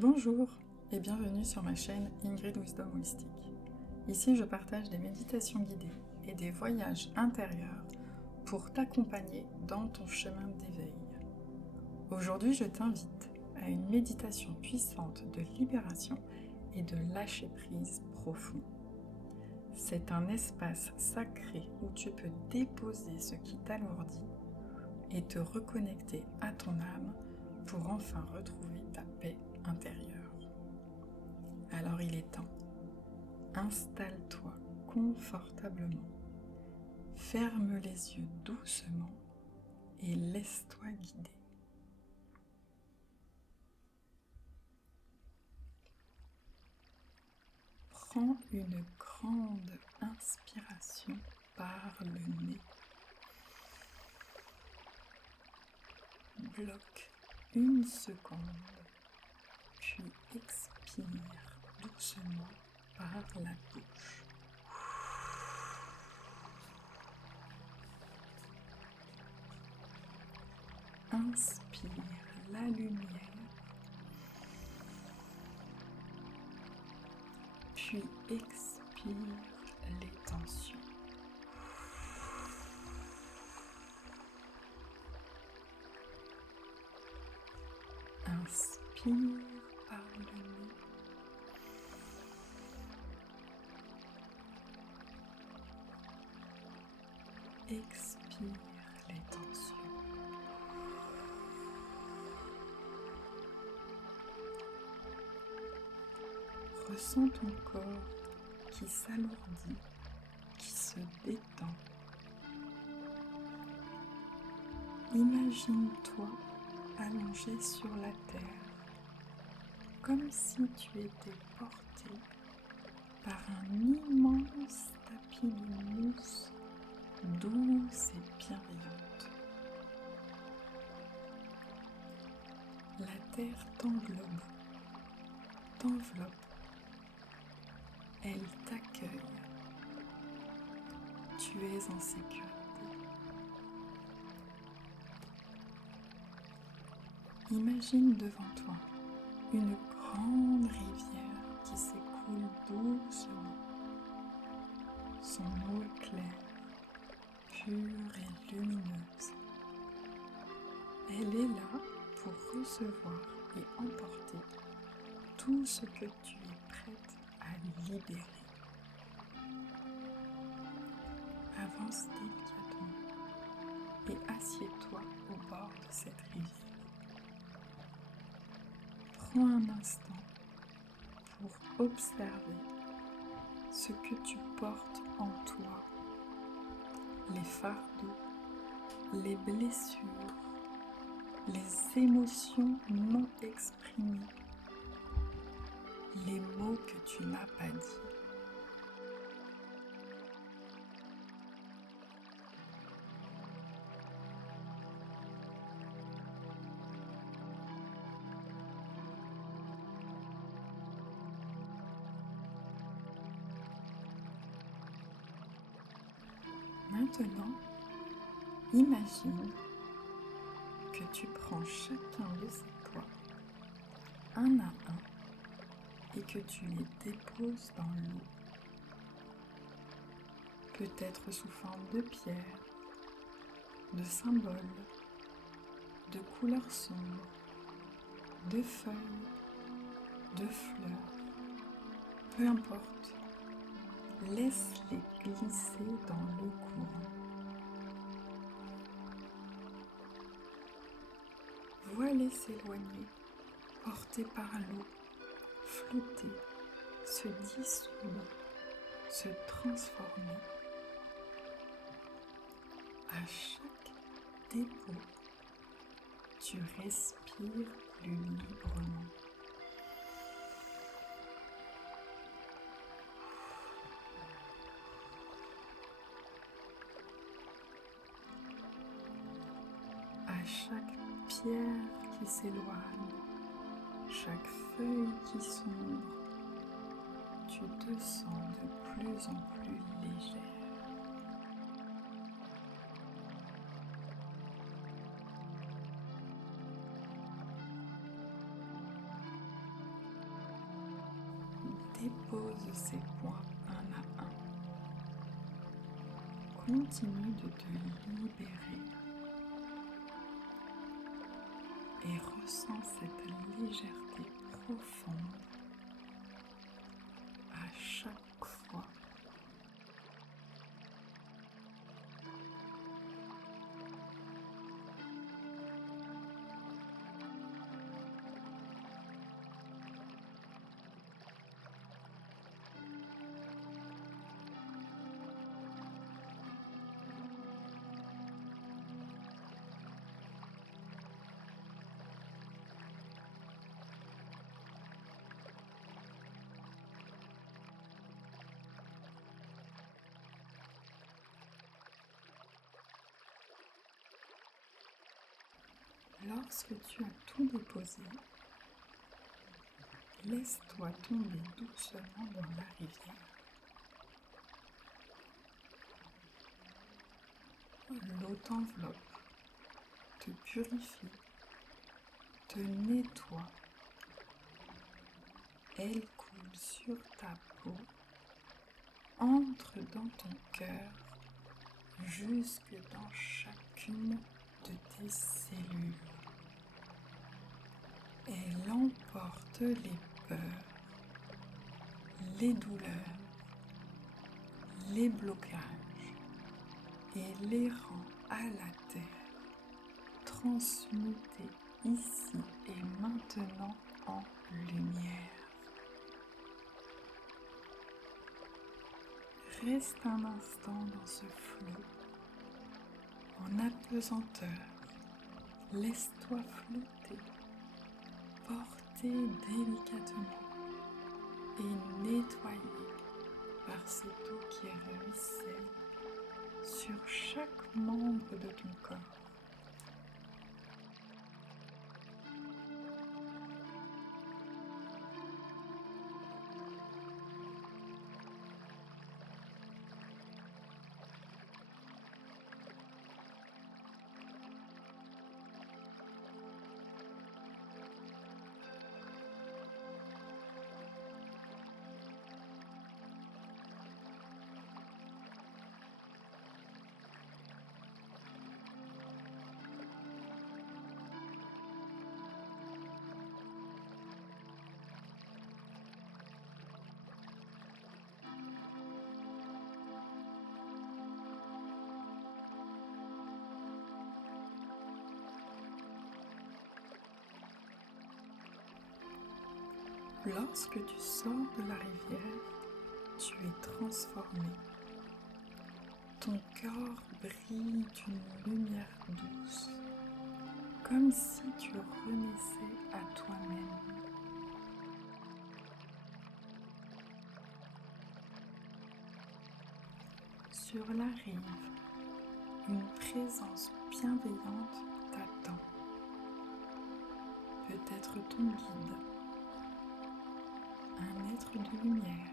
Bonjour et bienvenue sur ma chaîne Ingrid Wisdom Holistique. Ici, je partage des méditations guidées et des voyages intérieurs pour t'accompagner dans ton chemin d'éveil. Aujourd'hui, je t'invite à une méditation puissante de libération et de lâcher-prise profond. C'est un espace sacré où tu peux déposer ce qui t'alourdit et te reconnecter à ton âme pour enfin retrouver ta paix intérieure. Alors il est temps. Installe-toi confortablement. Ferme les yeux doucement et laisse-toi guider. Prends une grande inspiration par le nez. Bloque une seconde, puis expire doucement par la bouche. Inspire la lumière, puis expire les tensions. Inspire par le nez. Expire les tensions. Ressens ton corps qui s'alourdit, qui se détend. Imagine-toi allongé sur la terre, comme si tu étais porté par un immense tapis de mousse douce et bienveillante. La terre t'enveloppe, elle t'accueille. Tu es en sécurité. Imagine devant toi une grande rivière qui s'écoule doucement. Son eau est claire, pure et lumineuse. Elle est là pour recevoir et emporter tout ce que tu es prête à libérer. Avance délicatement et assieds-toi au bord de cette rivière. Prends un instant pour observer ce que tu portes en toi, les fardeaux, les blessures, les émotions non exprimées, les mots que tu n'as pas dit. Maintenant, imagine que tu prends chacun de ces poids, un à un, et que tu les déposes dans l'eau. Peut-être sous forme de pierres, de symboles, de couleurs sombres, de feuilles, de fleurs. Peu importe, laisse-les glisser dans l'eau courante. Vois-les s'éloigner, portés par l'eau, flotter, se dissoudre, se transformer. À chaque dépôt, tu respires plus librement. À chaque pierre qui s'éloigne, chaque feuille qui sombre, tu te sens de plus en plus légère. dépose ces points un à un. Continue de te libérer et ressens cette légèreté profonde à chaque fois. Lorsque tu as tout déposé, laisse-toi tomber doucement dans la rivière. L'eau t'enveloppe, te purifie, te nettoie. Elle coule sur ta peau, entre dans ton cœur, jusque dans chacune de tes cellules. Elle emporte les peurs, les douleurs, les blocages et les rend à la terre, transmutés ici et maintenant en lumière. Reste un instant dans ce flot, en apesanteur. Laisse-toi flotter, porter délicatement et nettoyer par cette eau qui ruisselle sur chaque membre de ton corps. Lorsque tu sors de la rivière, tu es transformé. Ton corps brille d'une lumière douce, comme si tu renaissais à toi-même. Sur la rive, une présence bienveillante t'attend. Peut-être ton guide, un être de lumière,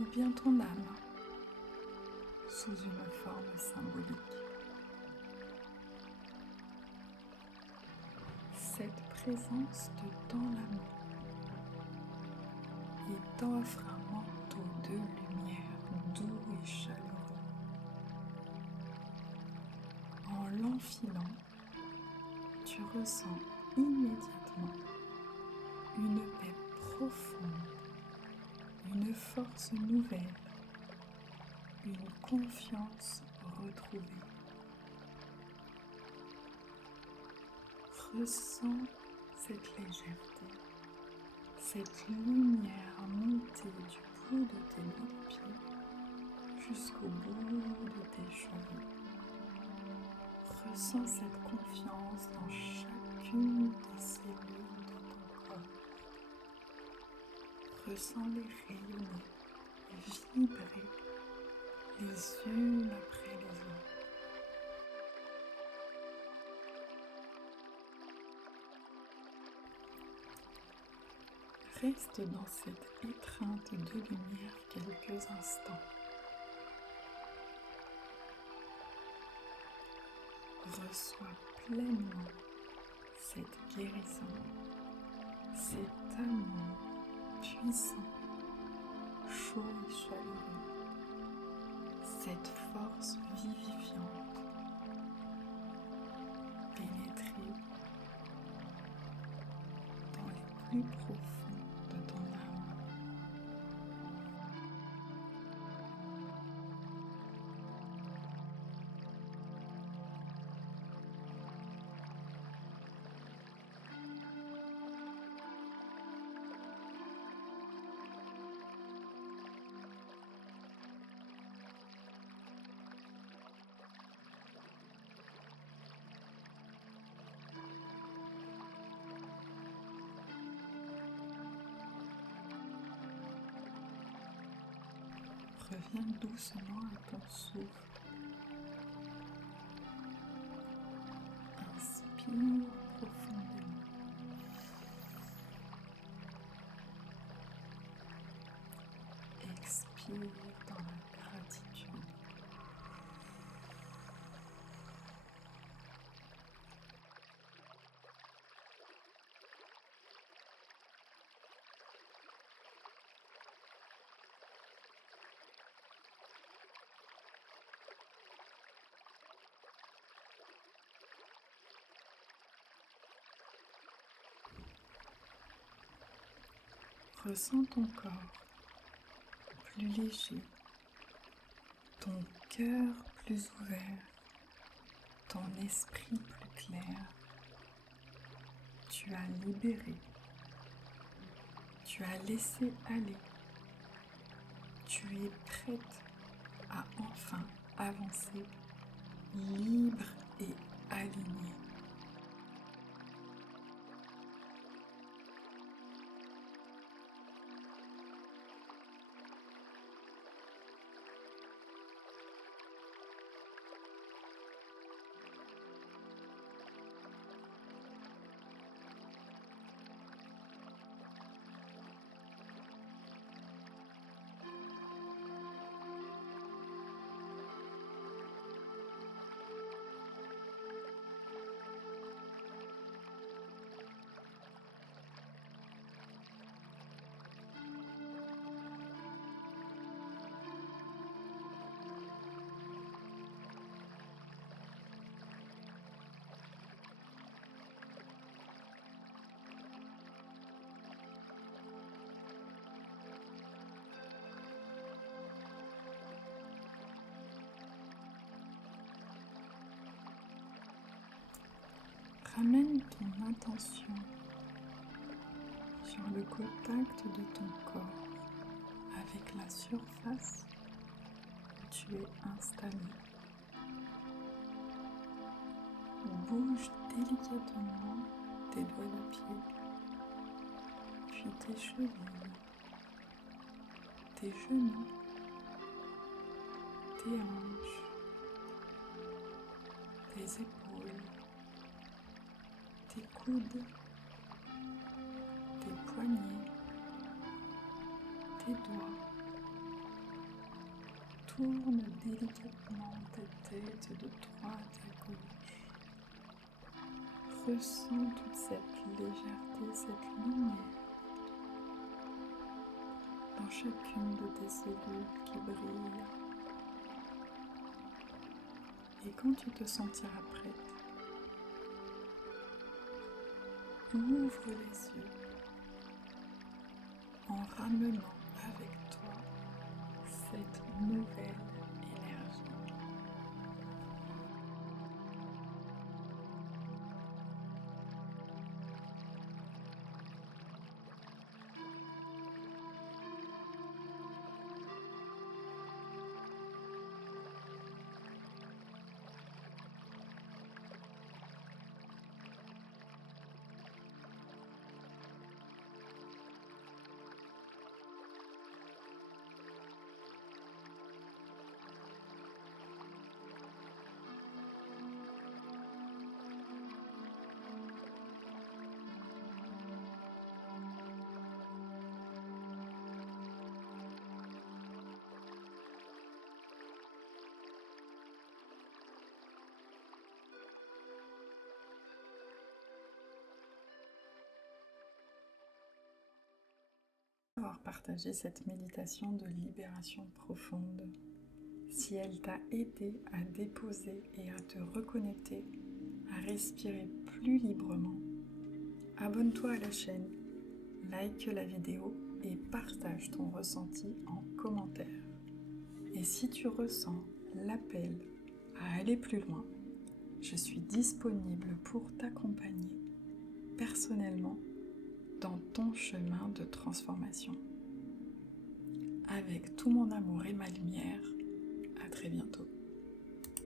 ou bien ton âme, sous une forme symbolique. Cette présence te tend la main et t'offre un manteau de lumière doux et chaleureux. En l'enfilant, tu ressens immédiatement une paix profonde, une force nouvelle, une confiance retrouvée. Ressens cette légèreté, cette lumière montée du bout de tes doigts de pied jusqu'au bout de tes cheveux. Ressens cette confiance dans chacune des cellules de ton corps. Ressens-les rayonner, vibrer les unes après les autres. Reste dans cette étreinte de lumière quelques instants. Reçois pleinement cette guérison, cet amour puissant, chaud et chaleureux, cette force vivifiante, pénétrer dans les plus profonds de ton âme. Reviens doucement à ton souffle. Inspire profondément. Expire dans la gratitude. Ressens ton corps plus léger, ton cœur plus ouvert, ton esprit plus clair. Tu as libéré, tu as laissé aller, tu es prête à enfin avancer, libre et alignée. Ramène ton attention sur le contact de ton corps avec la surface où tu es installé. Bouge délicatement tes doigts de pied, puis tes chevilles, tes genoux, tes hanches, tes épaules, tes coudes, tes poignets, tes doigts. Tourne délicatement ta tête de droite à gauche. Ressens toute cette légèreté, cette lumière dans chacune de tes cellules qui brillent. Et quand tu te sentiras prête, ouvre les yeux en ramenant avec toi cette nouvelle énergie. Avoir partagé cette méditation de libération profonde. Si elle t'a aidé à déposer et à te reconnecter, à respirer plus librement, abonne-toi à la chaîne, like la vidéo et partage ton ressenti en commentaire. Et si tu ressens l'appel à aller plus loin, je suis disponible pour t'accompagner personnellement dans ton chemin de transformation. Avec tout mon amour et ma lumière, à très bientôt.